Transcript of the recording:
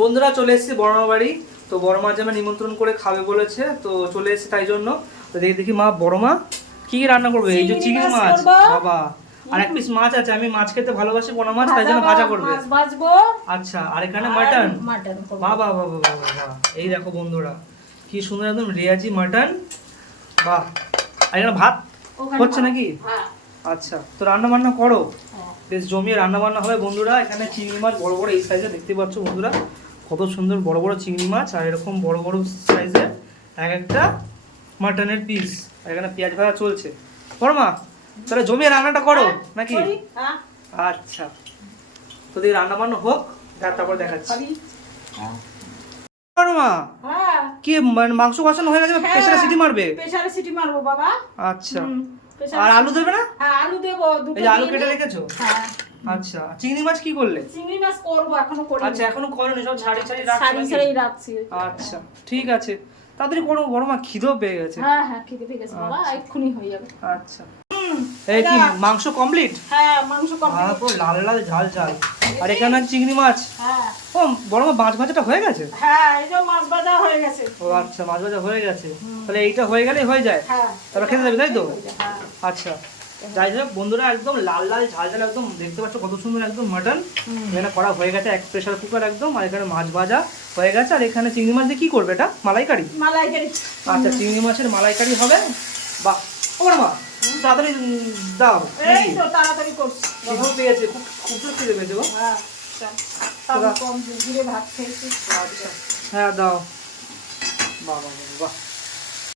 বন্ধুরা চলে এসেছি বড়মা বাড়ি। তো বড়মা যে আমার নিমন্ত্রণ করে খাবে বলেছে, তো চলে এসেছি তাই জন্য। তো দেখি দেখি মা বড়মা কি রান্না করবে। এই যে চিংড়ি মাছ, বাবা আর এক পিস মাছ আছে। আমি মাছ খেতে ভালোবাসি, পোনা মাছ, তাই জন্য ভাজা করবে। আচ্ছা, আর এখানে মাটন। বাবা বাবা বাবা, এই দেখো বন্ধুরা কি সুন্দর একদম রেয়াজি মাটন। বাহ, আর এখানে ভাত হচ্ছে নাকি? আচ্ছা, তো রান্না বান্না করো, বেশ জমিয়ে রান্না বান্না হবে বন্ধুরা। এখানে চিংড়ি মাছ বড় বড় এই সাইজে দেখতে পাচ্ছ বন্ধুরা, কত সুন্দর বড় বড় চিংড়ি মাছ, আর এরকম বড় বড় সাইজের এক একটা মাটনের পিস। আর এখানে পেঁয়াজ ভাজা চলছে। বড়মা তাহলে জমিয়ে রান্নাটা করো নাকি? আচ্ছা, তো দেখি রান্না বান্না হোক, তারপর দেখাচ্ছি। বড়মা কি মাংস কষানো হয়ে গেছে? প্রেসারে সিটি মারবে? প্রেসারে সিটি মারবো বাবা। আচ্ছা, আর আলু দেবে না? হ্যাঁ আলু দেবো, দুটো। এই আলু কেটে রেখেছো? হ্যাঁ। আচ্ছা, চিংড়ি মাছ কি করলে? চিংড়ি মাছ করবো, এখনো করিনি। আচ্ছা, এখনো করোনি, সব ছাড়ি ছাড়ি রাখছি। আচ্ছা ঠিক আছে, তাড়াতাড়ি করো, বড়মা খিদেও পেয়ে গেছে। হ্যাঁ খিদে পেয়ে গেছে বাবা, এক্ষুনি হয়ে যাবে। আচ্ছা, এই কি মাংস কমপ্লিট? হ্যাঁ মাংস কমপ্লিট। পুরো লাল লাল ঝাল ঝাল। আর এখানে চিংড়ি মাছ। হ্যাঁ। ও বড়মা, মাছ ভাজাটা হয়ে গেছে? হ্যাঁ, এই যে মাছ ভাজা হয়ে গেছে। ও আচ্ছা, মাছ ভাজা হয়ে গেছে, তাহলে এইটা হয়ে গেলেই হয়ে যায়। হ্যাঁ, তারপর খেতে যাবে, তাই তো? হ্যাঁ। আচ্ছা, যাই হোক বন্ধুরা, একদম লাল লাল ঝাল ঝাল একদম দেখতে পাচ্ছ কত সুন্দর একদম মাটন এখানে করা হয়ে গেছে, এক প্রেসার কুকার একদম। আর এখানে মাছ ভাজা হয়ে গেছে, আর এখানে চিংড়ি মাছ দিয়ে কি করবে? এটা মালাইকারি? মালাইকারি। আচ্ছা, চিংড়ি মাছের মালাইকারি হবে। বাহ, ও মা তাড়াতাড়ি দাও। এই তো তাড়াতাড়ি করছি। খিদে পেয়েছে, খুব খুব খিদে পেয়েছে গো। হ্যাঁ, তাও কম ঘুরে ভাত খেয়েছি। আচ্ছা, হ্যাঁ দাও। বাহ বাহ বাহ,